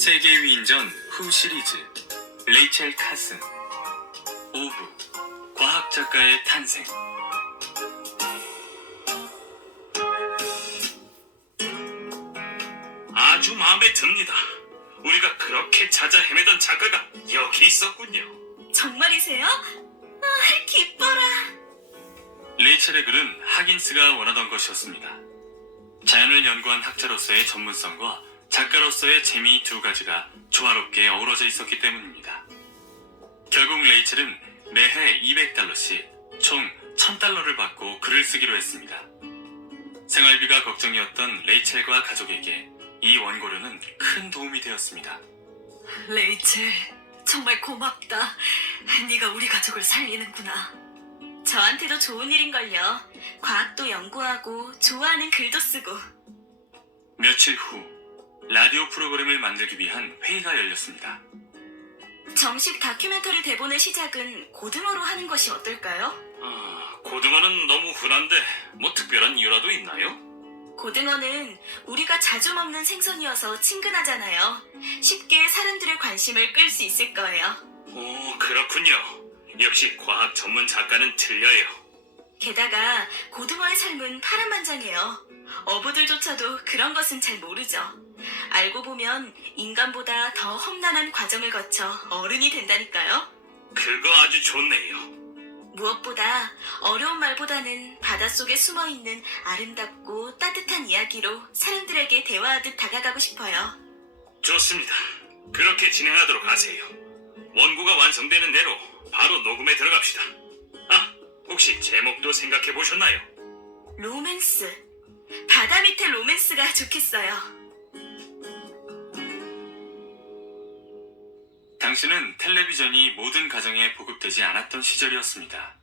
세계 위인전 후 시리즈 레이첼 카슨 오브 과학 작가의 탄생. 아주 마음에 듭니다. 우리가 그렇게 찾아 헤매던 작가가 여기 있었군요. 정말이세요? 아, 기뻐라. 레이첼의 글은 하긴스가 원하던 것이었습니다. 자연을 연구한 학자로서의 전문성과 작가로서의 재미 두 가지가 조화롭게 어우러져 있었기 때문입니다. 결국 레이첼은 매해 $200씩 총 $1000를 받고 글을 쓰기로 했습니다. 생활비가 걱정이었던 레이첼과 가족에게 이 원고료는 큰 도움이 되었습니다. 레이첼, 정말 고맙다. 네가 우리 가족을 살리는구나. 저한테도 좋은 일인걸요. 과학도 연구하고 좋아하는 글도 쓰고. 며칠 후 라디오 프로그램을 만들기 위한 회의가 열렸습니다. 정식 다큐멘터리 대본의 시작은 고등어로 하는 것이 어떨까요? 고등어는 너무 흔한데 뭐 특별한 이유라도 있나요? 고등어는 우리가 자주 먹는 생선이어서 친근하잖아요. 쉽게 사람들의 관심을 끌 수 있을 거예요. 오, 그렇군요. 역시 과학 전문 작가는 틀려요. 게다가 고등어의 삶은 파란만장해요. 어부들조차도 그런 것은 잘 모르죠. 알고 보면 인간보다 더 험난한 과정을 거쳐 어른이 된다니까요. 그거 아주 좋네요. 무엇보다 어려운 말보다는 바닷속에 숨어있는 아름답고 따뜻한 이야기로 사람들에게 대화하듯 다가가고 싶어요. 좋습니다. 그렇게 진행하도록 하세요. 원고가 완성되는 대로 바로 녹음에 들어갑시다. 혹시 제목도 생각해 보셨나요? 로맨스. 바다 밑에 로맨스가 좋겠어요. 당시는 텔레비전이 모든 가정에 보급되지 않았던 시절이었습니다.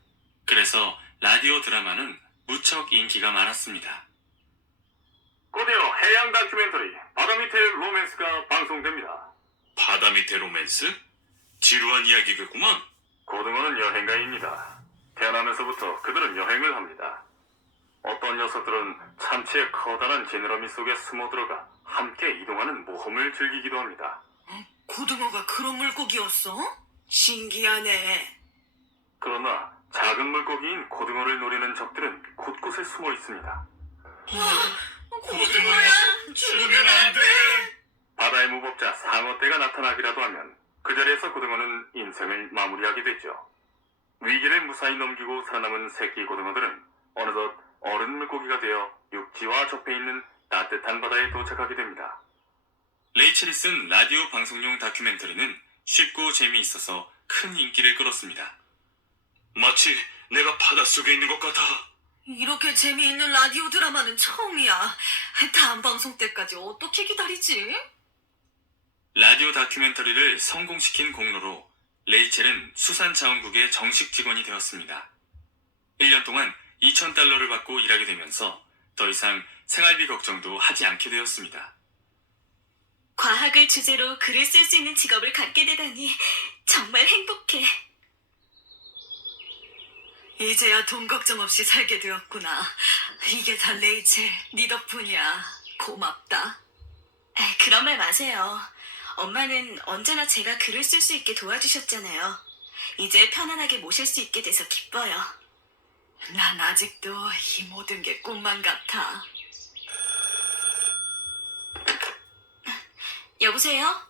그래서 라디오 드라마는 무척 인기가 많았습니다. 곧이어 해양 다큐멘터리 바다 밑에 로맨스가 방송됩니다. 바다 밑에 로맨스? 지루한 이야기겠구만. 고등어는 여행가입니다. 태어나면서부터 그들은 여행을 합니다. 어떤 녀석들은 참치의 커다란 지느러미 속에 숨어들어가 함께 이동하는 모험을 즐기기도 합니다. 고등어가 그런 물고기였어? 신기하네. 그러나 작은 물고기인 고등어를 노리는 적들은 곳곳에 숨어 있습니다. 고등어야, 죽으면 안 돼. 바다의 무법자 상어떼가 나타나기라도 하면 그 자리에서 고등어는 인생을 마무리하게 되죠. 위기를 무사히 넘기고 살아남은 새끼 고등어들은 어느덧 어른 물고기가 되어 육지와 접해 있는 따뜻한 바다에 도착하게 됩니다. 레이첼이 쓴 라디오 방송용 다큐멘터리는 쉽고 재미있어서 큰 인기를 끌었습니다. 마치 내가 바닷속에 있는 것 같아. 이렇게 재미있는 라디오 드라마는 처음이야. 다음 방송 때까지 어떻게 기다리지? 라디오 다큐멘터리를 성공시킨 공로로 레이첼은 수산자원국의 정식 직원이 되었습니다. 1년 동안 $2000를 받고 일하게 되면서 더 이상 생활비 걱정도 하지 않게 되었습니다. 과학을 주제로 글을 쓸 수 있는 직업을 갖게 되다니 정말 행복해. 이제야 돈 걱정 없이 살게 되었구나. 이게 다 레이첼, 네 덕분이야. 고맙다. 그런 말 마세요. 엄마는 언제나 제가 글을 쓸 수 있게 도와주셨잖아요. 이제 편안하게 모실 수 있게 돼서 기뻐요. 난 아직도 이 모든 게 꿈만 같아. 여보세요?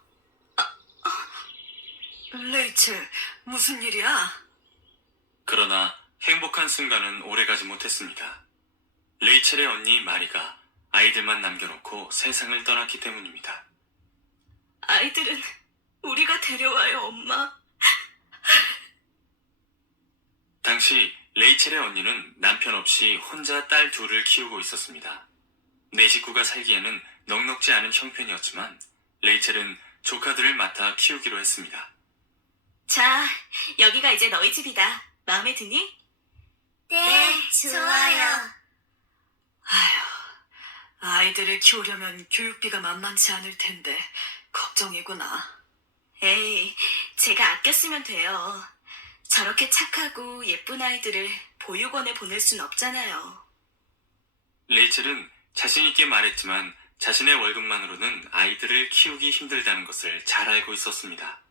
레이첼, 무슨 일이야? 그러나 행복한 순간은 오래가지 못했습니다. 레이첼의 언니 마리가 아이들만 남겨놓고 세상을 떠났기 때문입니다. 아이들은 우리가 데려와요, 엄마. 당시 레이첼의 언니는 남편 없이 혼자 딸 둘을 키우고 있었습니다. 네 식구가 살기에는 넉넉지 않은 형편이었지만 레이첼은 조카들을 맡아 키우기로 했습니다. 자, 여기가 이제 너희 집이다. 마음에 드니? 네, 좋아요. 아휴, 아이들을 키우려면 교육비가 만만치 않을 텐데 걱정이구나. 에이, 제가 아껴 쓰면 돼요. 저렇게 착하고 예쁜 아이들을 보육원에 보낼 순 없잖아요. 레이첼은 자신있게 말했지만 자신의 월급만으로는 아이들을 키우기 힘들다는 것을 잘 알고 있었습니다.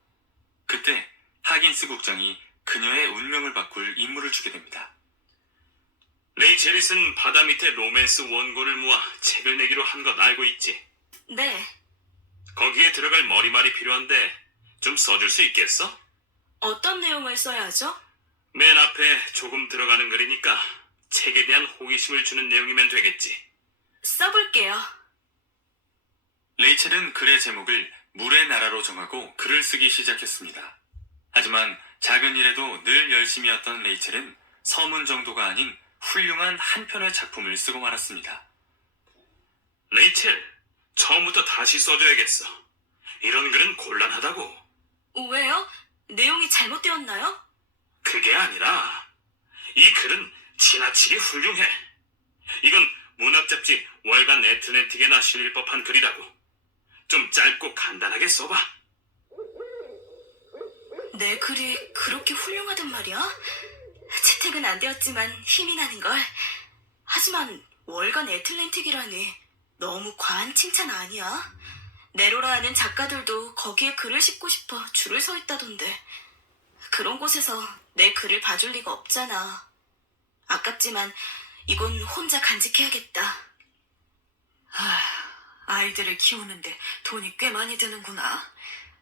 그때 하긴스 국장이 그녀의 운명을 바꿀 임무를 주게 됩니다. 레이첼이 쓴 바다 밑에 로맨스 원고를 모아 책을 내기로 한 것 알고 있지? 네. 거기에 들어갈 머리말이 필요한데 좀 써줄 수 있겠어? 어떤 내용을 써야 하죠? 맨 앞에 조금 들어가는 글이니까 책에 대한 호기심을 주는 내용이면 되겠지. 써볼게요. 레이첼은 글의 제목을 물의 나라로 정하고 글을 쓰기 시작했습니다. 하지만 작은 일에도 늘 열심히 했던 레이첼은 서문 정도가 아닌 훌륭한 한 편의 작품을 쓰고 말았습니다. 레이첼, 처음부터 다시 써줘야겠어. 이런 글은 곤란하다고. 왜요? 내용이 잘못되었나요? 그게 아니라 이 글은 지나치게 훌륭해. 이건 문학잡지 월간 애틀랜틱에나 실릴 법한 글이라고. 좀 짧고 간단하게 써봐. 내 글이 그렇게 훌륭하단 말이야? 채택은 안 되었지만 힘이 나는걸. 하지만 월간 애틀랜틱이라니 너무 과한 칭찬 아니야? 네로라 하는 작가들도 거기에 글을 싣고 싶어 줄을 서 있다던데. 그런 곳에서 내 글을 봐줄 리가 없잖아. 아깝지만 이건 혼자 간직해야겠다. 아이들을 키우는데 돈이 꽤 많이 드는구나.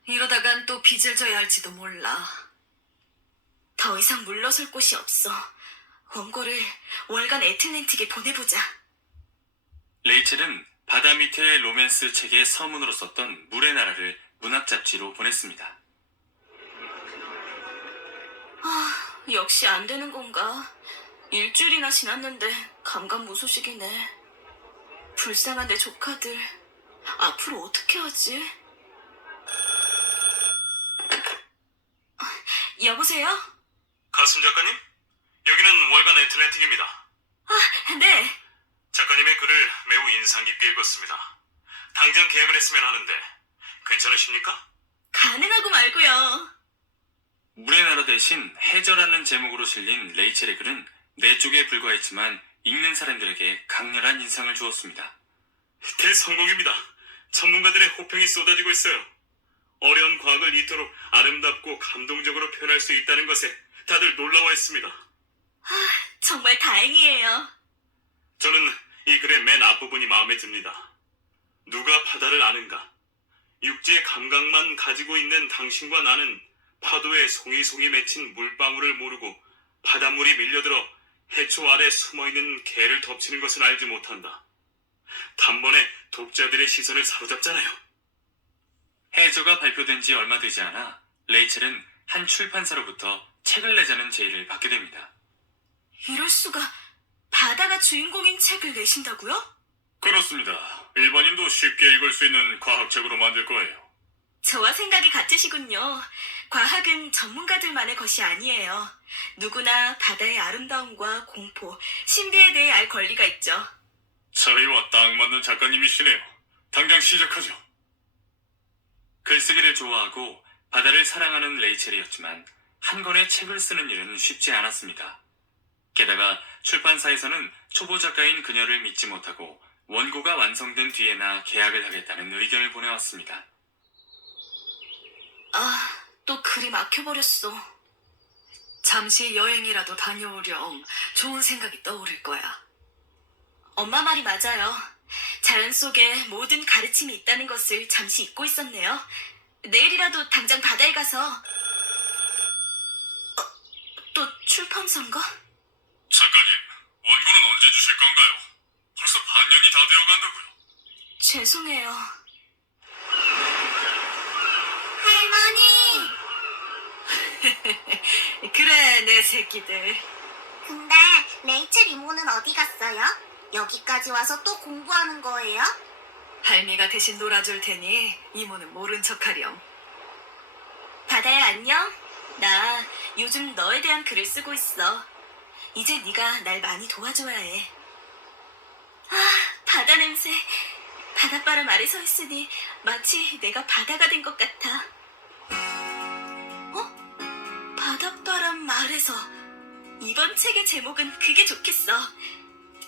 이러다간 또 빚을 져야 할지도 몰라. 더 이상 물러설 곳이 없어. 원고를 월간 애틀랜틱에 보내보자. 레이첼은 바다 밑의 로맨스 책의 서문으로 썼던 물의 나라를 문학 잡지로 보냈습니다. 역시 안 되는 건가? 일주일이나 지났는데 감감무소식이네. 불쌍한 내 조카들. 앞으로 어떻게 하지? 여보세요? 가슴 작가님? 여기는 월간 애틀랜틱입니다. 네. 작가님의 글을 매우 인상 깊게 읽었습니다. 당장 계약을 했으면 하는데 괜찮으십니까? 가능하고 말고요. 물의 나라 대신 해저라는 제목으로 실린 레이첼의 글은 내쪽에 불과했지만 읽는 사람들에게 강렬한 인상을 주었습니다. 대성공입니다. 전문가들의 호평이 쏟아지고 있어요. 어려운 과학을 이토록 아름답고 감동적으로 표현할 수 있다는 것에 다들 놀라워했습니다. 정말 다행이에요. 저는 이 글의 맨 앞부분이 마음에 듭니다. 누가 바다를 아는가? 육지의 감각만 가지고 있는 당신과 나는 파도에 송이송이 맺힌 물방울을 모르고 바닷물이 밀려들어 해초 아래 숨어있는 개를 덮치는 것은 알지 못한다. 단번에 독자들의 시선을 사로잡잖아요. 해저가 발표된 지 얼마 되지 않아 레이첼은 한 출판사로부터 책을 내자는 제의를 받게 됩니다. 이럴 수가. 바다가 주인공인 책을 내신다고요? 그렇습니다. 일반인도 쉽게 읽을 수 있는 과학책으로 만들 거예요. 저와 생각이 같으시군요. 과학은 전문가들만의 것이 아니에요. 누구나 바다의 아름다움과 공포, 신비에 대해 알 권리가 있죠. 저희와 딱 맞는 작가님이시네요. 당장 시작하죠. 글쓰기를 좋아하고 바다를 사랑하는 레이첼이었지만 한 권의 책을 쓰는 일은 쉽지 않았습니다. 게다가 출판사에서는 초보 작가인 그녀를 믿지 못하고 원고가 완성된 뒤에나 계약을 하겠다는 의견을 보내왔습니다. 또 글이 막혀버렸어. 잠시 여행이라도 다녀오렴. 좋은 생각이 떠오를 거야. 엄마 말이 맞아요. 자연 속에 모든 가르침이 있다는 것을 잠시 잊고 있었네요. 내일이라도 당장 바다에 가서... 또 출판사인가? 작가님, 원고는 언제 주실 건가요? 벌써 반년이 다 되어간다고요. 죄송해요. 할머니! 그래, 내 새끼들. 근데 레이첼 이모는 어디 갔어요? 여기까지 와서 또 공부하는 거예요? 할미가 대신 놀아줄 테니 이모는 모른 척하렴. 바다야, 안녕? 나 요즘 너에 대한 글을 쓰고 있어. 이제 네가 날 많이 도와줘야 해. 바다 냄새. 바닷바람 아래 서 있으니 마치 내가 바다가 된 것 같아. 바닷바람 아래서. 이번 책의 제목은 그게 좋겠어.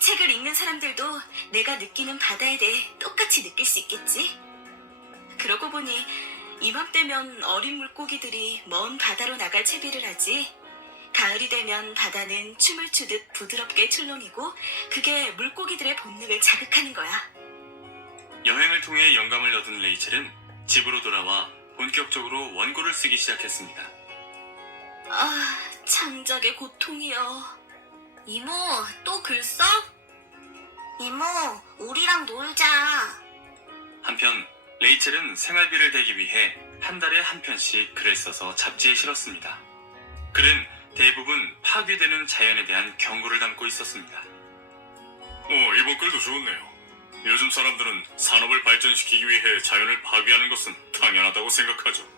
책을 읽는 사람들도 내가 느끼는 바다에 대해 똑같이 느낄 수 있겠지? 그러고 보니 이맘때면 어린 물고기들이 먼 바다로 나갈 채비를 하지. 가을이 되면 바다는 춤을 추듯 부드럽게 출렁이고 그게 물고기들의 본능을 자극하는 거야. 여행을 통해 영감을 얻은 레이첼은 집으로 돌아와 본격적으로 원고를 쓰기 시작했습니다. 아, 창작의 고통이여. 이모, 또 글 써? 이모, 우리랑 놀자. 한편 레이첼은 생활비를 대기 위해 한 달에 한 편씩 글을 써서 잡지에 실었습니다. 글은 대부분 파괴되는 자연에 대한 경고를 담고 있었습니다. 이번 글도 좋네요. 요즘 사람들은 산업을 발전시키기 위해 자연을 파괴하는 것은 당연하다고 생각하죠.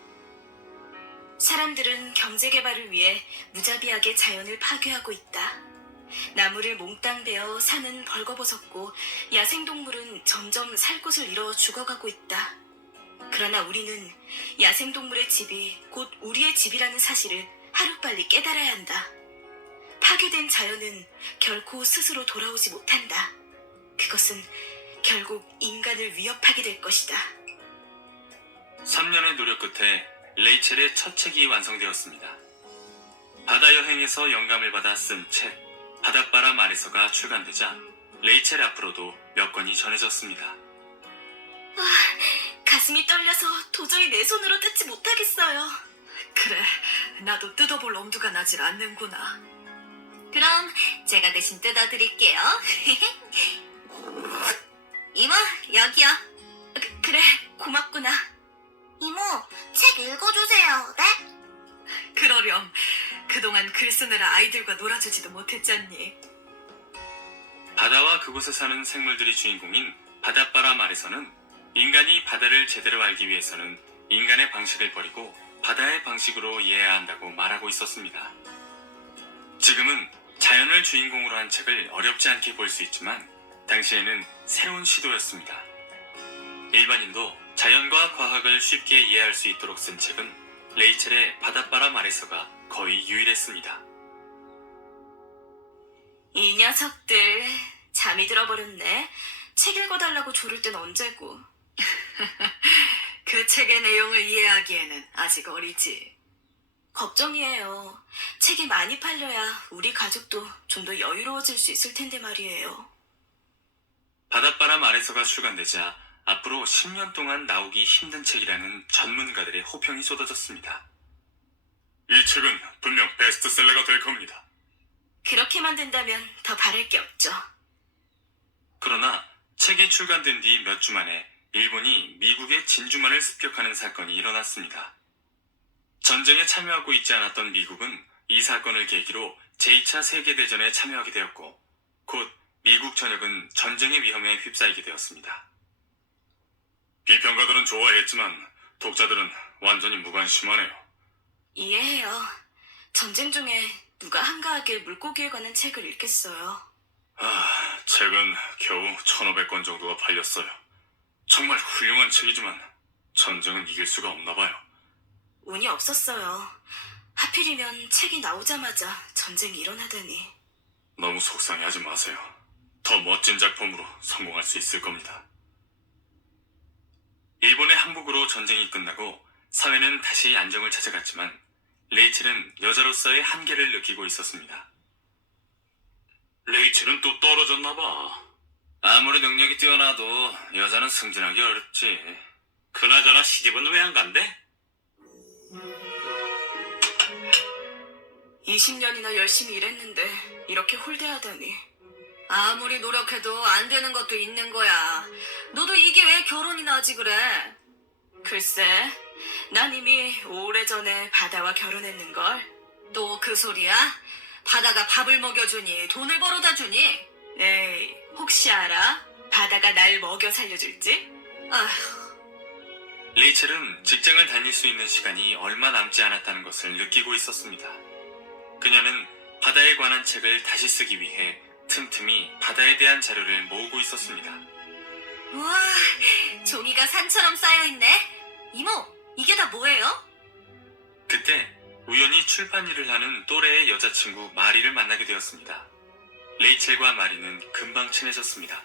사람들은 경제 개발을 위해 무자비하게 자연을 파괴하고 있다. 나무를 몽땅 베어 산은 벌거벗었고 야생동물은 점점 살 곳을 잃어 죽어가고 있다. 그러나 우리는 야생동물의 집이 곧 우리의 집이라는 사실을 하루빨리 깨달아야 한다. 파괴된 자연은 결코 스스로 돌아오지 못한다. 그것은 결국 인간을 위협하게 될 것이다. 3년의 노력 끝에 레이첼의 첫 책이 완성되었습니다. 바다 여행에서 영감을 받아 쓴 책 바닷바람 아래서가 출간되자 레이첼 앞으로도 몇 권이 전해졌습니다. 가슴이 떨려서 도저히 내 손으로 뜯지 못하겠어요. 그래, 나도 뜯어볼 엄두가 나질 않는구나. 그럼 제가 대신 뜯어드릴게요. 이모, 여기요. 그래, 고맙구나. 이모, 책 읽어주세요. 네? 그러렴. 그동안 글 쓰느라 아이들과 놀아주지도 못했잖니. 바다와 그곳에 사는 생물들이 주인공인 바닷바람 아래서는 인간이 바다를 제대로 알기 위해서는 인간의 방식을 버리고 바다의 방식으로 이해해야 한다고 말하고 있었습니다. 지금은 자연을 주인공으로 한 책을 어렵지 않게 볼 수 있지만 당시에는 새로운 시도였습니다. 일반인도 자연과 과학을 쉽게 이해할 수 있도록 쓴 책은 레이첼의 바닷바람 아래서가 거의 유일했습니다. 이 녀석들 잠이 들어버렸네. 책 읽어달라고 조를 땐 언제고. 그 책의 내용을 이해하기에는 아직 어리지. 걱정이에요. 책이 많이 팔려야 우리 가족도 좀 더 여유로워질 수 있을 텐데 말이에요. 바닷바람 아래서가 출간되자 앞으로 10년 동안 나오기 힘든 책이라는 전문가들의 호평이 쏟아졌습니다. 이 책은 분명 베스트셀러가 될 겁니다. 그렇게만 된다면 더 바랄 게 없죠. 그러나 책이 출간된 뒤 몇 주 만에 일본이 미국의 진주만을 습격하는 사건이 일어났습니다. 전쟁에 참여하고 있지 않았던 미국은 이 사건을 계기로 제2차 세계대전에 참여하게 되었고 곧 미국 전역은 전쟁의 위험에 휩싸이게 되었습니다. 비평가들은 좋아했지만 독자들은 완전히 무관심하네요. 이해해요. 전쟁 중에 누가 한가하게 물고기에 관한 책을 읽겠어요. 책은 겨우 1,500권 정도가 팔렸어요. 정말 훌륭한 책이지만 전쟁은 이길 수가 없나 봐요. 운이 없었어요. 하필이면 책이 나오자마자 전쟁이 일어나다니. 너무 속상해하지 마세요. 더 멋진 작품으로 성공할 수 있을 겁니다. 일본의 항복으로 전쟁이 끝나고 사회는 다시 안정을 찾아갔지만 레이첼은 여자로서의 한계를 느끼고 있었습니다. 레이첼은 또 떨어졌나 봐. 아무리 능력이 뛰어나도 여자는 승진하기 어렵지. 그나저나 시집은 왜 안 간대? 20년이나 열심히 일했는데 이렇게 홀대하다니. 아무리 노력해도 안 되는 것도 있는 거야. 너도 이게 왜 결혼이나 하지 그래? 글쎄, 난 이미 오래전에 바다와 결혼했는걸. 또 그 소리야? 바다가 밥을 먹여주니 돈을 벌어다 주니? 에이, 혹시 알아? 바다가 날 먹여 살려줄지? 아휴, 레이첼은 직장을 다닐 수 있는 시간이 얼마 남지 않았다는 것을 느끼고 있었습니다. 그녀는 바다에 관한 책을 다시 쓰기 위해 틈틈이 바다에 대한 자료를 모으고 있었습니다. 우와, 종이가 산처럼 쌓여있네. 이모, 이게 다 뭐예요? 그때 우연히 출판 일을 하는 또래의 여자친구 마리를 만나게 되었습니다. 레이첼과 마리는 금방 친해졌습니다.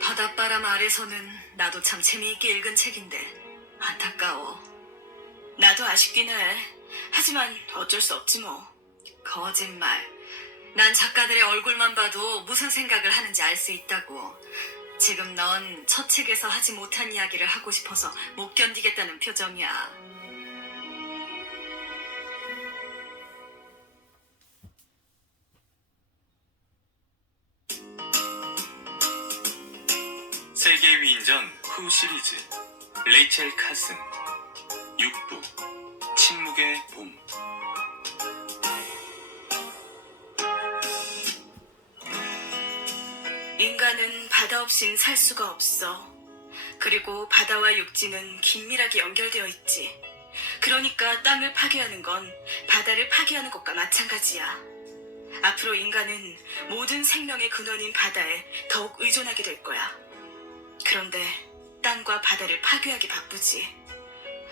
바닷바람 아래서는 나도 참 재미있게 읽은 책인데 안타까워. 나도 아쉽긴 해. 하지만 어쩔 수 없지 뭐. 거짓말. 난 작가들의 얼굴만 봐도 무슨 생각을 하는지 알 수 있다고. 지금 넌 첫 책에서 하지 못한 이야기를 하고 싶어서 못 견디겠다는 표정이야. 세계 위인전 후 시리즈 레이첼 카슨 6부 침묵의 봄. 인간은 바다 없인 살 수가 없어. 그리고 바다와 육지는 긴밀하게 연결되어 있지. 그러니까 땅을 파괴하는 건 바다를 파괴하는 것과 마찬가지야. 앞으로 인간은 모든 생명의 근원인 바다에 더욱 의존하게 될 거야. 그런데 땅과 바다를 파괴하기 바쁘지.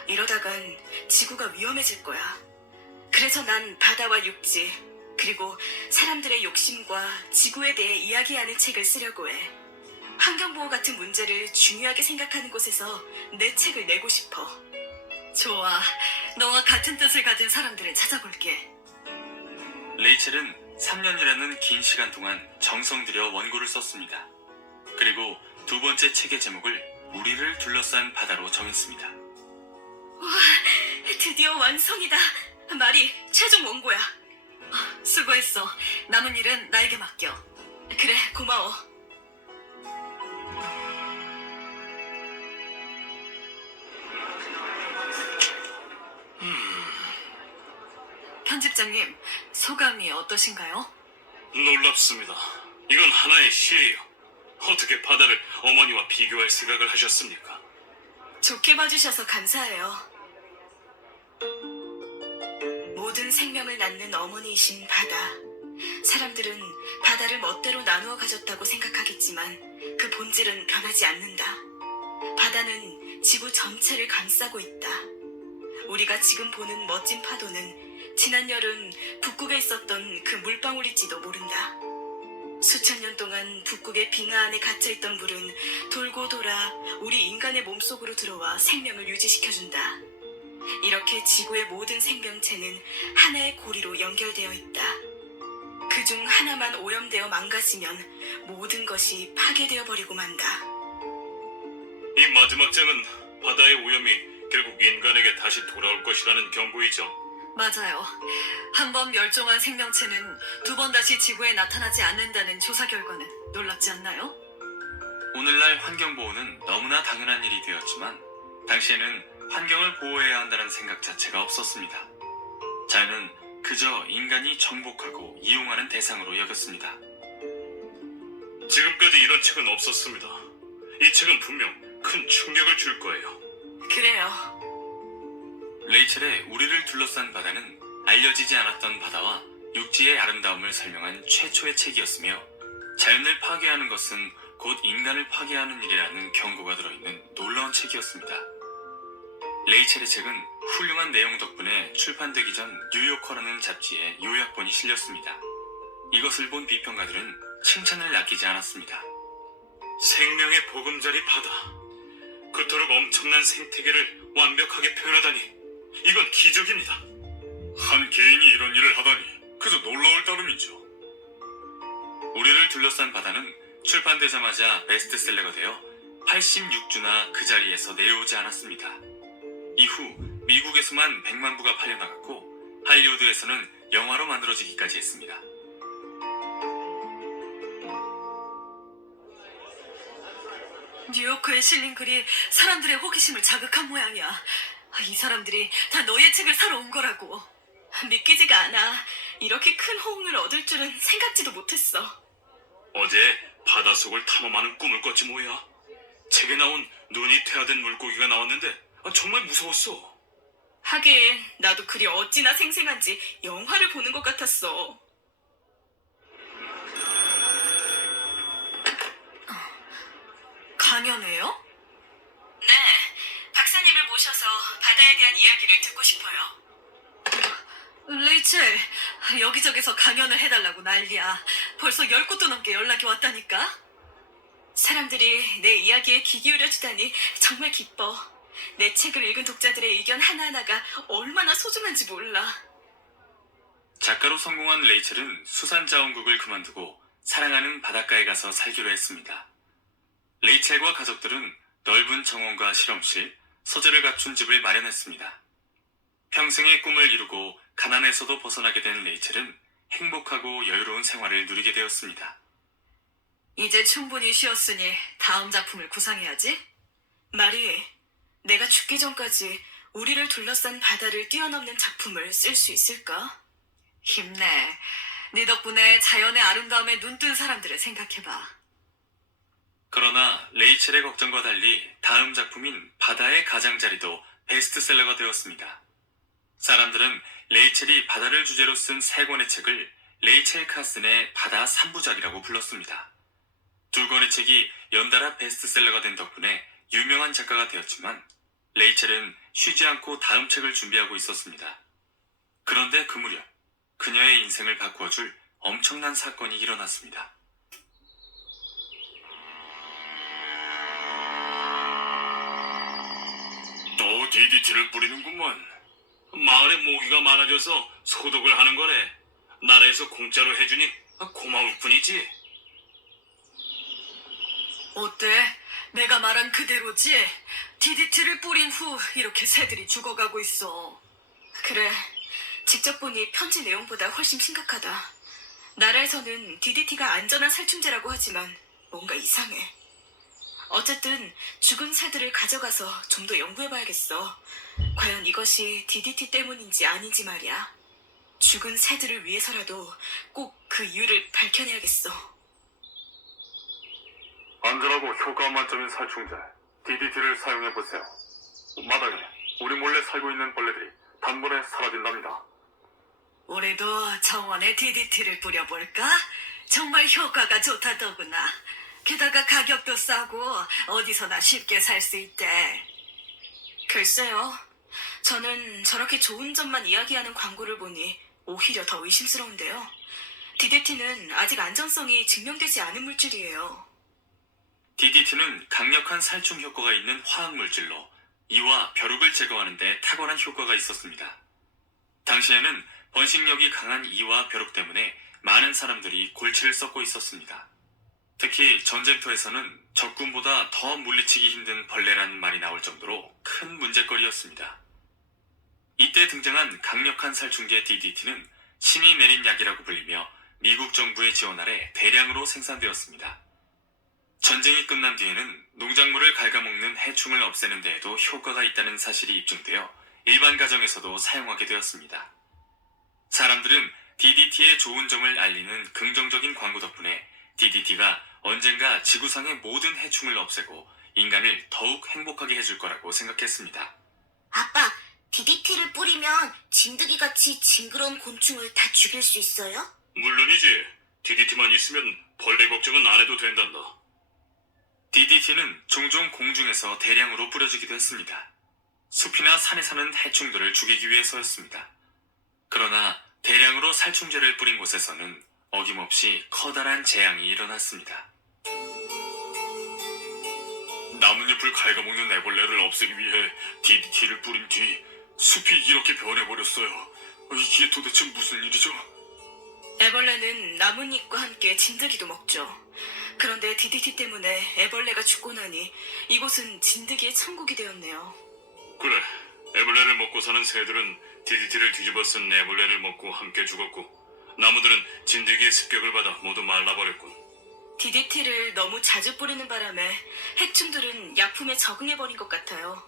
이러다간 지구가 위험해질 거야. 그래서 난 바다와 육지, 그리고 사람들의 욕심과 지구에 대해 이야기하는 책을 쓰려고 해. 환경보호 같은 문제를 중요하게 생각하는 곳에서 내 책을 내고 싶어. 좋아. 너와 같은 뜻을 가진 사람들을 찾아볼게. 레이첼은 3년이라는 긴 시간 동안 정성 들여 원고를 썼습니다. 그리고 두 번째 책의 제목을 우리를 둘러싼 바다로 정했습니다. 드디어 완성이다. 말이 최종 원고야. 수고했어. 남은 일은 나에게 맡겨. 그래, 고마워. 편집장님, 소감이 어떠신가요? 놀랍습니다. 이건 하나의 시예요. 어떻게 바다를 어머니와 비교할 생각을 하셨습니까? 좋게 봐주셔서 감사해요. 모든 생명을 낳는 어머니이신 바다. 사람들은 바다를 멋대로 나누어 가졌다고 생각하겠지만 그 본질은 변하지 않는다. 바다는 지구 전체를 감싸고 있다. 우리가 지금 보는 멋진 파도는 지난 여름 북극에 있었던 그 물방울일지도 모른다. 수천 년 동안 북극의 빙하 안에 갇혀있던 물은 돌고 돌아 우리 인간의 몸속으로 들어와 생명을 유지시켜준다. 이렇게 지구의 모든 생명체는 하나의 고리로 연결되어 있다. 그중 하나만 오염되어 망가지면 모든 것이 파괴되어 버리고 만다. 이 마지막 장은 바다의 오염이 결국 인간에게 다시 돌아올 것이라는 경고이죠. 맞아요. 한 번 멸종한 생명체는 두 번 다시 지구에 나타나지 않는다는 조사 결과는 놀랍지 않나요? 오늘날 환경보호는 너무나 당연한 일이 되었지만 당시에는 환경을 보호해야 한다는 생각 자체가 없었습니다. 자연은 그저 인간이 정복하고 이용하는 대상으로 여겼습니다. 지금까지 이런 책은 없었습니다. 이 책은 분명 큰 충격을 줄 거예요. 그래요. 레이첼의 우리를 둘러싼 바다는 알려지지 않았던 바다와 육지의 아름다움을 설명한 최초의 책이었으며 자연을 파괴하는 것은 곧 인간을 파괴하는 일이라는 경고가 들어있는 놀라운 책이었습니다. 레이첼의 책은 훌륭한 내용 덕분에 출판되기 전 뉴요커라는 잡지에 요약본이 실렸습니다. 이것을 본 비평가들은 칭찬을 아끼지 않았습니다. 생명의 보금자리 바다. 그토록 엄청난 생태계를 완벽하게 표현하다니 이건 기적입니다. 한 개인이 이런 일을 하다니 그저 놀라울 따름이죠. 우리를 둘러싼 바다는 출판되자마자 베스트셀러가 되어 86주나 그 자리에서 내려오지 않았습니다. 이후 미국에서만 100만 부가 팔려나갔고 할리우드에서는 영화로 만들어지기까지 했습니다. 뉴요커에 실린 글이 사람들의 호기심을 자극한 모양이야. 이 사람들이 다 너의 책을 사러 온 거라고. 믿기지가 않아. 이렇게 큰 호응을 얻을 줄은 생각지도 못했어. 어제 바닷속을 탐험하는 꿈을 꿨지 뭐야. 책에 나온 눈이 퇴화된 물고기가 나왔는데 정말 무서웠어. 하긴 나도 글이 어찌나 생생한지 영화를 보는 것 같았어. 강연회요? 네, 박사님을 모셔서 바다에 대한 이야기를 듣고 싶어요. 레이첼, 여기저기서 강연을 해달라고 난리야. 벌써 10곳도 넘게 연락이 왔다니까? 사람들이 내 이야기에 귀 기울여주다니 정말 기뻐. 내 책을 읽은 독자들의 의견 하나하나가 얼마나 소중한지 몰라. 작가로 성공한 레이첼은 수산자원국을 그만두고 사랑하는 바닷가에 가서 살기로 했습니다. 레이첼과 가족들은 넓은 정원과 실험실, 서재를 갖춘 집을 마련했습니다. 평생의 꿈을 이루고 가난에서도 벗어나게 된 레이첼은 행복하고 여유로운 생활을 누리게 되었습니다. 이제 충분히 쉬었으니 다음 작품을 구상해야지. 마리, 내가 죽기 전까지 우리를 둘러싼 바다를 뛰어넘는 작품을 쓸 수 있을까? 힘내. 네 덕분에 자연의 아름다움에 눈뜬 사람들을 생각해봐. 그러나 레이첼의 걱정과 달리 다음 작품인 바다의 가장자리도 베스트셀러가 되었습니다. 사람들은 레이첼이 바다를 주제로 쓴 3권의 책을 레이첼 카슨의 바다 3부작이라고 불렀습니다. 2권의 책이 연달아 베스트셀러가 된 덕분에 유명한 작가가 되었지만 레이첼은 쉬지 않고 다음 책을 준비하고 있었습니다. 그런데 그 무렵 그녀의 인생을 바꾸어줄 엄청난 사건이 일어났습니다. 또 DDT를 뿌리는구먼. 마을에 모기가 많아져서 소독을 하는 거래. 나라에서 공짜로 해주니 고마울 뿐이지. 어때? 내가 말한 그대로지? DDT를 뿌린 후 이렇게 새들이 죽어가고 있어. 그래, 직접 보니 편지 내용보다 훨씬 심각하다. 나라에서는 DDT가 안전한 살충제라고 하지만 뭔가 이상해. 어쨌든 죽은 새들을 가져가서 좀 더 연구해봐야겠어. 과연 이것이 DDT 때문인지 아닌지 말이야. 죽은 새들을 위해서라도 꼭 그 이유를 밝혀내야겠어. 안전하고 효과 만점인 살충제 DDT를 사용해보세요. 마당에 우리 몰래 살고 있는 벌레들이 단번에 사라진답니다. 올해도 정원에 DDT를 뿌려볼까? 정말 효과가 좋다더구나. 게다가 가격도 싸고 어디서나 쉽게 살 수 있대. 글쎄요. 저는 저렇게 좋은 점만 이야기하는 광고를 보니 오히려 더 의심스러운데요. DDT는 아직 안전성이 증명되지 않은 물질이에요. DDT는 강력한 살충 효과가 있는 화학물질로 이와 벼룩을 제거하는 데 탁월한 효과가 있었습니다. 당시에는 번식력이 강한 이와 벼룩 때문에 많은 사람들이 골치를 썩고 있었습니다. 특히 전쟁터에서는 적군보다 더 물리치기 힘든 벌레라는 말이 나올 정도로 큰 문제거리였습니다. 이때 등장한 강력한 살충제 DDT는 신이 내린 약이라고 불리며 미국 정부의 지원 아래 대량으로 생산되었습니다. 전쟁이 끝난 뒤에는 농작물을 갉아먹는 해충을 없애는 데에도 효과가 있다는 사실이 입증되어 일반 가정에서도 사용하게 되었습니다. 사람들은 DDT의 좋은 점을 알리는 긍정적인 광고 덕분에 DDT가 언젠가 지구상의 모든 해충을 없애고 인간을 더욱 행복하게 해줄 거라고 생각했습니다. 아빠, DDT를 뿌리면 진드기같이 징그러운 곤충을 다 죽일 수 있어요? 물론이지. DDT만 있으면 벌레 걱정은 안 해도 된단다. DDT는 종종 공중에서 대량으로 뿌려지기도 했습니다. 숲이나 산에 사는 해충들을 죽이기 위해서였습니다. 그러나 대량으로 살충제를 뿌린 곳에서는 어김없이 커다란 재앙이 일어났습니다. 나뭇잎을 갉아먹는 애벌레를 없애기 위해 DDT를 뿌린 뒤 숲이 이렇게 변해버렸어요. 이게 도대체 무슨 일이죠? 애벌레는 나뭇잎과 함께 진드기도 먹죠. 그런데 DDT 때문에 애벌레가 죽고 나니 이곳은 진드기의 천국이 되었네요. 그래, 애벌레를 먹고 사는 새들은 DDT를 뒤집어 쓴 애벌레를 먹고 함께 죽었고 나무들은 진드기의 습격을 받아 모두 말라버렸군. DDT를 너무 자주 뿌리는 바람에 해충들은 약품에 적응해버린 것 같아요.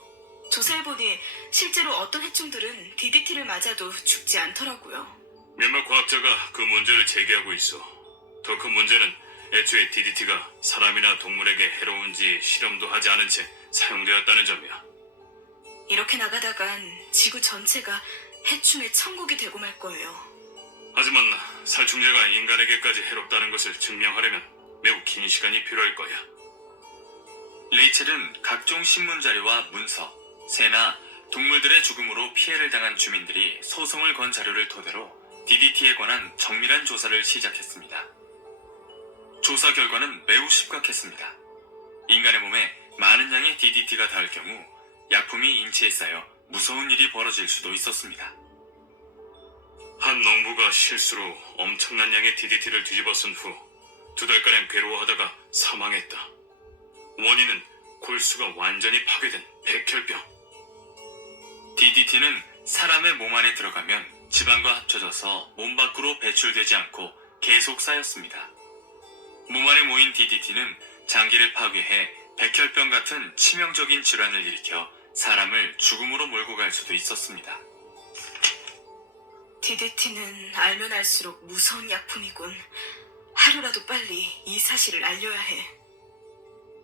조사해보니 실제로 어떤 해충들은 DDT를 맞아도 죽지 않더라고요. 몇몇 과학자가 그 문제를 제기하고 있어. 더 큰 문제는 애초에 DDT가 사람이나 동물에게 해로운지 실험도 하지 않은 채 사용되었다는 점이야. 이렇게 나가다간 지구 전체가 해충의 천국이 되고 말 거예요. 하지만 살충제가 인간에게까지 해롭다는 것을 증명하려면 매우 긴 시간이 필요할 거야. 레이첼은 각종 신문 자료와 문서, 새나 동물들의 죽음으로 피해를 당한 주민들이 소송을 건 자료를 토대로 DDT에 관한 정밀한 조사를 시작했습니다. 조사 결과는 매우 심각했습니다. 인간의 몸에 많은 양의 DDT가 닿을 경우 약품이 인체에 쌓여 무서운 일이 벌어질 수도 있었습니다. 한 농부가 실수로 엄청난 양의 DDT를 뒤집어 쓴 후 2달가량 괴로워하다가 사망했다. 원인은 골수가 완전히 파괴된 백혈병. DDT는 사람의 몸 안에 들어가면 지방과 합쳐져서 몸 밖으로 배출되지 않고 계속 쌓였습니다. 몸 안에 모인 DDT는 장기를 파괴해 백혈병 같은 치명적인 질환을 일으켜 사람을 죽음으로 몰고 갈 수도 있었습니다. DDT는 알면 알수록 무서운 약품이군. 하루라도 빨리 이 사실을 알려야 해.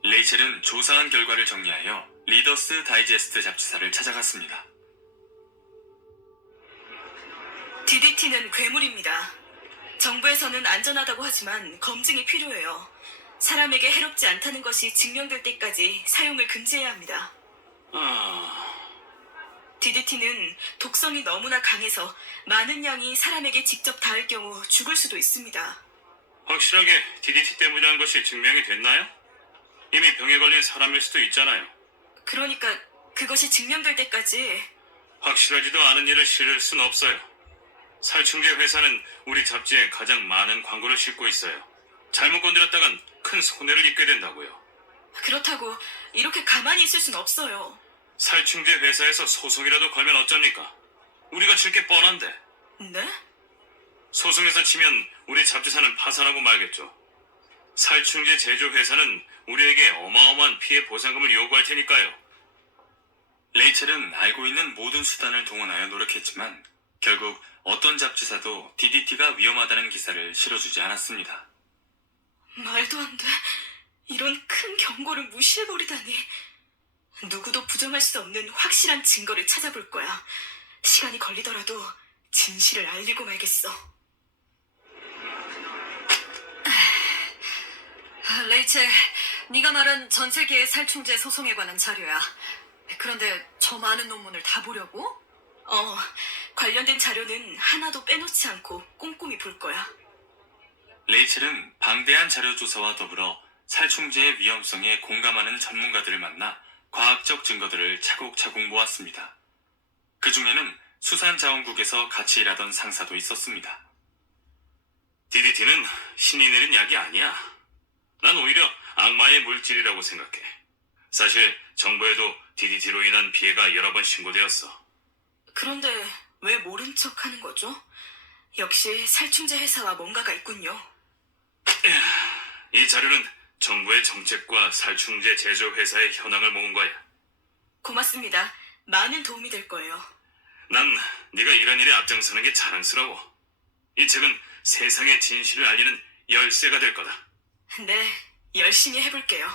레이첼은 조사한 결과를 정리하여 리더스 다이제스트 잡지사를 찾아갔습니다. DDT는 괴물입니다. 정부에서는 안전하다고 하지만 검증이 필요해요. 사람에게 해롭지 않다는 것이 증명될 때까지 사용을 금지해야 합니다. DDT는 독성이 너무나 강해서 많은 양이 사람에게 직접 닿을 경우 죽을 수도 있습니다. 확실하게 DDT 때문이라는 것이 증명이 됐나요? 이미 병에 걸린 사람일 수도 있잖아요. 그러니까 그것이 증명될 때까지. 확실하지도 않은 일을 실을 순 없어요. 살충제 회사는 우리 잡지에 가장 많은 광고를 싣고 있어요. 잘못 건드렸다간 큰 손해를 입게 된다고요. 그렇다고 이렇게 가만히 있을 순 없어요. 살충제 회사에서 소송이라도 걸면 어쩝니까? 우리가 질 게 뻔한데. 네? 소송에서 치면 우리 잡지사는 파산하고 말겠죠. 살충제 제조 회사는 우리에게 어마어마한 피해 보상금을 요구할 테니까요. 레이첼은 알고 있는 모든 수단을 동원하여 노력했지만 결국 어떤 잡지사도 DDT가 위험하다는 기사를 실어주지 않았습니다. 말도 안 돼. 이런 큰 경고를 무시해버리다니. 누구도 부정할 수 없는 확실한 증거를 찾아볼 거야. 시간이 걸리더라도 진실을 알리고 말겠어. 레이첼, 네가 말한 전 세계의 살충제 소송에 관한 자료야. 그런데 저 많은 논문을 다 보려고? 관련된 자료는 하나도 빼놓지 않고 꼼꼼히 볼 거야. 레이첼은 방대한 자료 조사와 더불어 살충제의 위험성에 공감하는 전문가들을 만나 과학적 증거들을 차곡차곡 모았습니다. 그 중에는 수산자원국에서 같이 일하던 상사도 있었습니다. DDT는 신이 내린 약이 아니야. 난 오히려 악마의 물질이라고 생각해. 사실 정부에도 DDT로 인한 피해가 여러 번 신고되었어. 그런데 왜 모른 척 하는 거죠? 역시 살충제 회사와 뭔가가 있군요. 이 자료는 정부의 정책과 살충제 제조 회사의 현황을 모은 거야. 고맙습니다. 많은 도움이 될 거예요. 난 네가 이런 일에 앞장서는 게 자랑스러워. 이 책은 세상의 진실을 알리는 열쇠가 될 거다. 네, 열심히 해볼게요.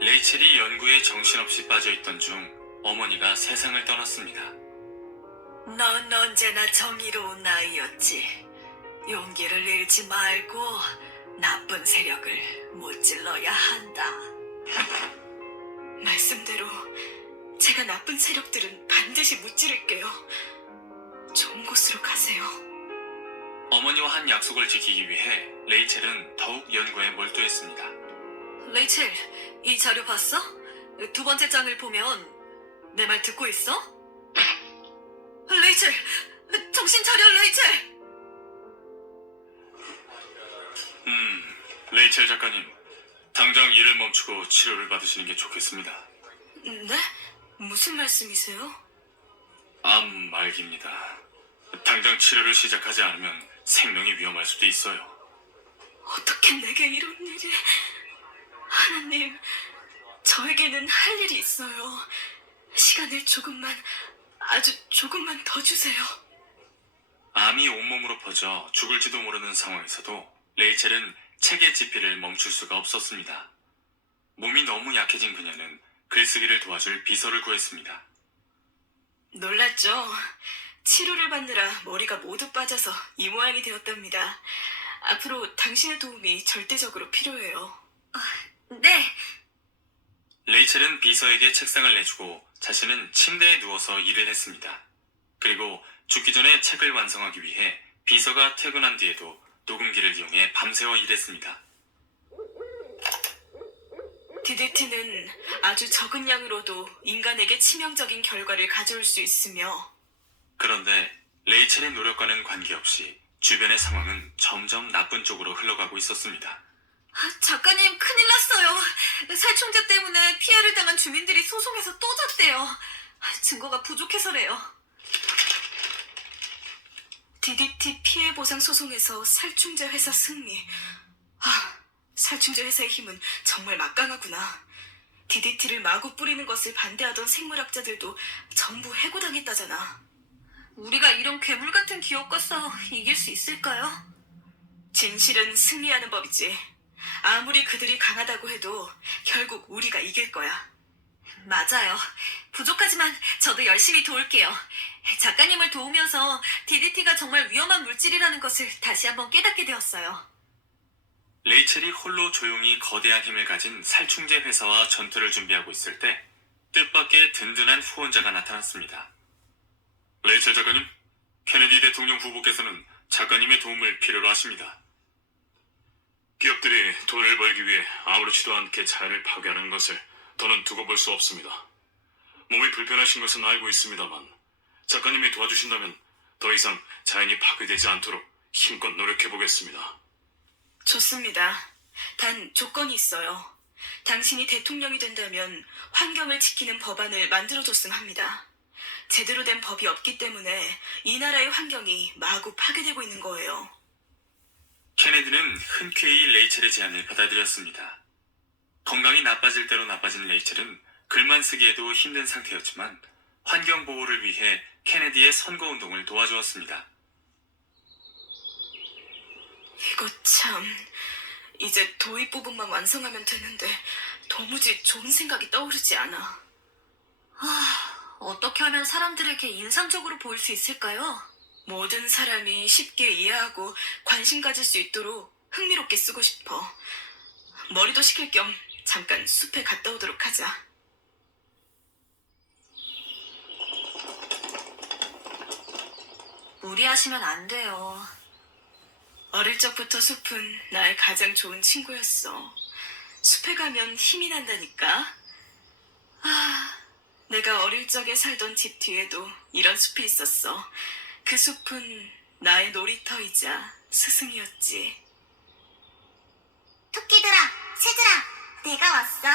레이첼이 연구에 정신없이 빠져있던 중 어머니가 세상을 떠났습니다. 넌 언제나 정의로운 아이였지. 용기를 잃지 말고 나쁜 세력을 무찔러야 한다. 말씀대로 제가 나쁜 세력들은 반드시 무찌를게요. 좋은 곳으로 가세요. 어머니와 한 약속을 지키기 위해 레이첼은 더욱 연구에 몰두했습니다. 레이첼, 이 자료 봤어? 두 번째 장을 보면 내 말 듣고 있어? 레이첼! 정신 차려, 레이첼! 레이첼 작가님, 당장 일을 멈추고 치료를 받으시는 게 좋겠습니다. 네? 무슨 말씀이세요? 암 말기입니다. 당장 치료를 시작하지 않으면 생명이 위험할 수도 있어요. 어떻게 내게 이런 일이... 하나님, 저에게는 할 일이 있어요. 시간을 조금만, 아주 조금만 더 주세요. 암이 온몸으로 퍼져 죽을지도 모르는 상황에서도 레이첼은 책의 집필을 멈출 수가 없었습니다. 몸이 너무 약해진 그녀는 글쓰기를 도와줄 비서를 구했습니다. 놀랐죠? 치료를 받느라 머리가 모두 빠져서 이 모양이 되었답니다. 앞으로 당신의 도움이 절대적으로 필요해요. 네, 레이첼은 비서에게 책상을 내주고 자신은 침대에 누워서 일을 했습니다. 그리고 죽기 전에 책을 완성하기 위해 비서가 퇴근한 뒤에도 녹음기를 이용해 밤새워 일했습니다. DDT는 아주 적은 양으로도 인간에게 치명적인 결과를 가져올 수 있으며 그런데 레이첼의 노력과는 관계없이 주변의 상황은 점점 나쁜 쪽으로 흘러가고 있었습니다. 작가님, 큰일 났어요. 살충제 때문에 피해를 당한 주민들이 소송해서 또 졌대요. 증거가 부족해서래요. DDT 피해 보상 소송에서 살충제 회사 승리. 살충제 회사의 힘은 정말 막강하구나. DDT를 마구 뿌리는 것을 반대하던 생물학자들도 전부 해고당했다잖아. 우리가 이런 괴물 같은 기업과 싸워 이길 수 있을까요? 진실은 승리하는 법이지. 아무리 그들이 강하다고 해도 결국 우리가 이길 거야. 맞아요. 부족하지만 저도 열심히 도울게요. 작가님을 도우면서 DDT가 정말 위험한 물질이라는 것을 다시 한번 깨닫게 되었어요. 레이첼이 홀로 조용히 거대한 힘을 가진 살충제 회사와 전투를 준비하고 있을 때 뜻밖의 든든한 후원자가 나타났습니다. 레이첼 작가님, 케네디 대통령 후보께서는 작가님의 도움을 필요로 하십니다. 기업들이 돈을 벌기 위해 아무렇지도 않게 자연을 파괴하는 것을 더는 두고 볼 수 없습니다. 몸이 불편하신 것은 알고 있습니다만 작가님이 도와주신다면 더 이상 자연이 파괴되지 않도록 힘껏 노력해보겠습니다. 좋습니다. 단 조건이 있어요. 당신이 대통령이 된다면 환경을 지키는 법안을 만들어줬으면 합니다. 제대로 된 법이 없기 때문에 이 나라의 환경이 마구 파괴되고 있는 거예요. 케네디는 흔쾌히 레이첼의 제안을 받아들였습니다. 건강이 나빠질 대로 나빠진 레이첼은 글만 쓰기에도 힘든 상태였지만 환경 보호를 위해 케네디의 선거운동을 도와주었습니다. 이거 참... 이제 도입 부분만 완성하면 되는데 도무지 좋은 생각이 떠오르지 않아. 어떻게 하면 사람들에게 인상적으로 보일 수 있을까요? 모든 사람이 쉽게 이해하고 관심 가질 수 있도록 흥미롭게 쓰고 싶어. 머리도 식힐 겸 잠깐 숲에 갔다 오도록 하자. 무리하시면 안 돼요. 어릴 적부터 숲은 나의 가장 좋은 친구였어. 숲에 가면 힘이 난다니까. 내가 어릴 적에 살던 집 뒤에도 이런 숲이 있었어. 그 숲은 나의 놀이터이자 스승이었지. 토끼들아, 새들아, 내가 왔어.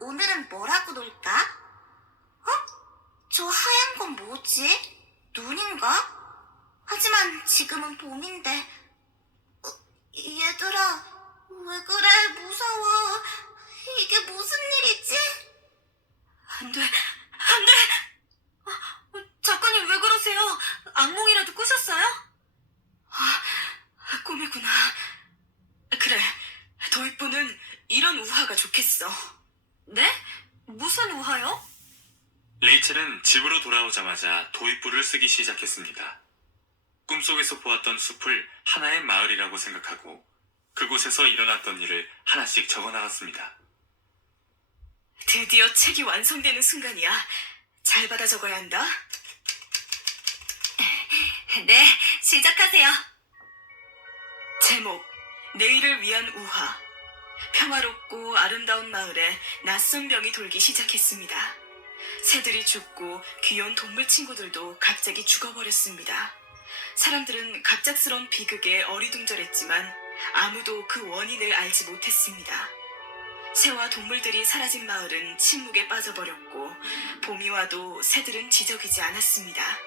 오늘은 뭐라고 놀까? 저 하얀 건 뭐지? 눈인가? 하지만 지금은 봄인데. 얘들아, 왜 그래? 무서워. 이게 무슨 일이지? 안 돼. 작가님, 왜 그러세요? 악몽이라도 꾸셨어요? 꿈이구나. 그래, 도입부는 이런 우화가 좋겠어. 네? 무슨 우화요? 레이첼은 집으로 돌아오자마자 도입부를 쓰기 시작했습니다. 꿈속에서 보았던 숲을 하나의 마을이라고 생각하고 그곳에서 일어났던 일을 하나씩 적어나갔습니다. 드디어 책이 완성되는 순간이야. 잘 받아 적어야 한다. 네, 시작하세요. 제목, 내일을 위한 우화. 평화롭고 아름다운 마을에 낯선 병이 돌기 시작했습니다. 새들이 죽고 귀여운 동물 친구들도 갑자기 죽어버렸습니다. 사람들은 갑작스러운 비극에 어리둥절했지만 아무도 그 원인을 알지 못했습니다. 새와 동물들이 사라진 마을은 침묵에 빠져버렸고 봄이 와도 새들은 지저귀지 않았습니다.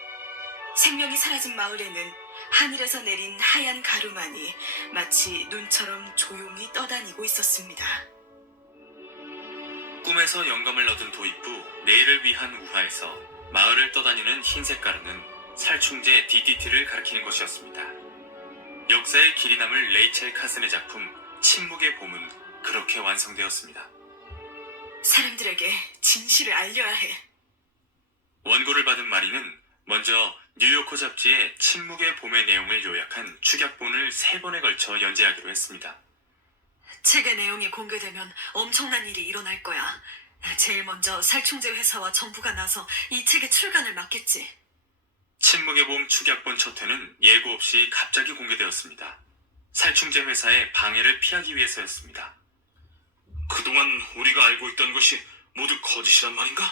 생명이 사라진 마을에는 하늘에서 내린 하얀 가루만이 마치 눈처럼 조용히 떠다니고 있었습니다. 꿈에서 영감을 얻은 도입부 내일을 위한 우화에서 마을을 떠다니는 흰색 가루는 살충제 DDT를 가리키는 것이었습니다. 역사의 길이 남을 레이첼 카슨의 작품 침묵의 봄은 그렇게 완성되었습니다. 사람들에게 진실을 알려야 해. 원고를 받은 마리는 먼저 뉴요커 잡지에 침묵의 봄의 내용을 요약한 축약본을 3번에 걸쳐 연재하기로 했습니다. 책의 내용이 공개되면 엄청난 일이 일어날 거야. 제일 먼저 살충제 회사와 정부가 나서 이 책의 출간을 막겠지. 침묵의 봄 축약본 첫 회는 예고 없이 갑자기 공개되었습니다. 살충제 회사의 방해를 피하기 위해서였습니다. 그동안 우리가 알고 있던 것이 모두 거짓이란 말인가?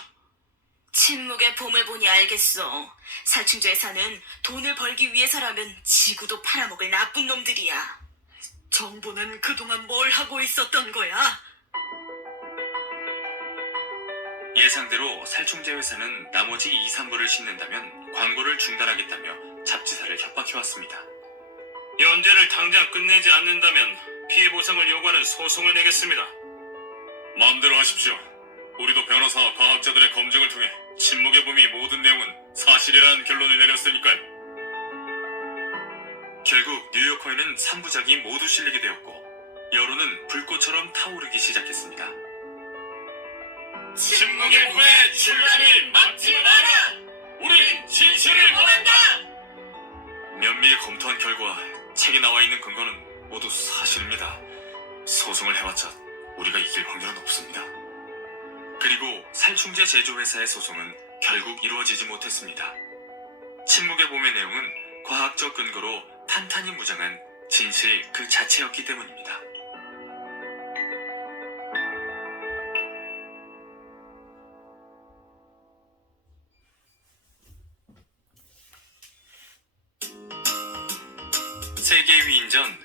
침묵의 봄을 보니 알겠어. 살충제 회사는 돈을 벌기 위해서라면 지구도 팔아먹을 나쁜 놈들이야. 정부는 그동안 뭘 하고 있었던 거야? 예상대로 살충제 회사는 나머지 2, 3부를 싣는다면 광고를 중단하겠다며 잡지사를 협박해왔습니다. 연재를 당장 끝내지 않는다면 피해 보상을 요구하는 소송을 내겠습니다. 마음대로 하십시오. 우리도 변호사와 과학자들의 검증을 통해 침묵의 봄이 모든 내용은 사실이라는 결론을 내렸으니까요. 결국 뉴요커에는 3부작이 모두 실리게 되었고 여론은 불꽃처럼 타오르기 시작했습니다. 침묵의 봄의 출간을 막지 마라! 우린 진실을 원한다! 면밀히 검토한 결과 책에 나와 있는 근거는 모두 사실입니다. 소송을 해봤자 우리가 이길 확률은 없습니다. 그리고 살충제 제조회사의 소송은 결국 이루어지지 못했습니다. 침묵의 봄의 내용은 과학적 근거로 탄탄히 무장한 진실 그 자체였기 때문입니다. 세계 위인전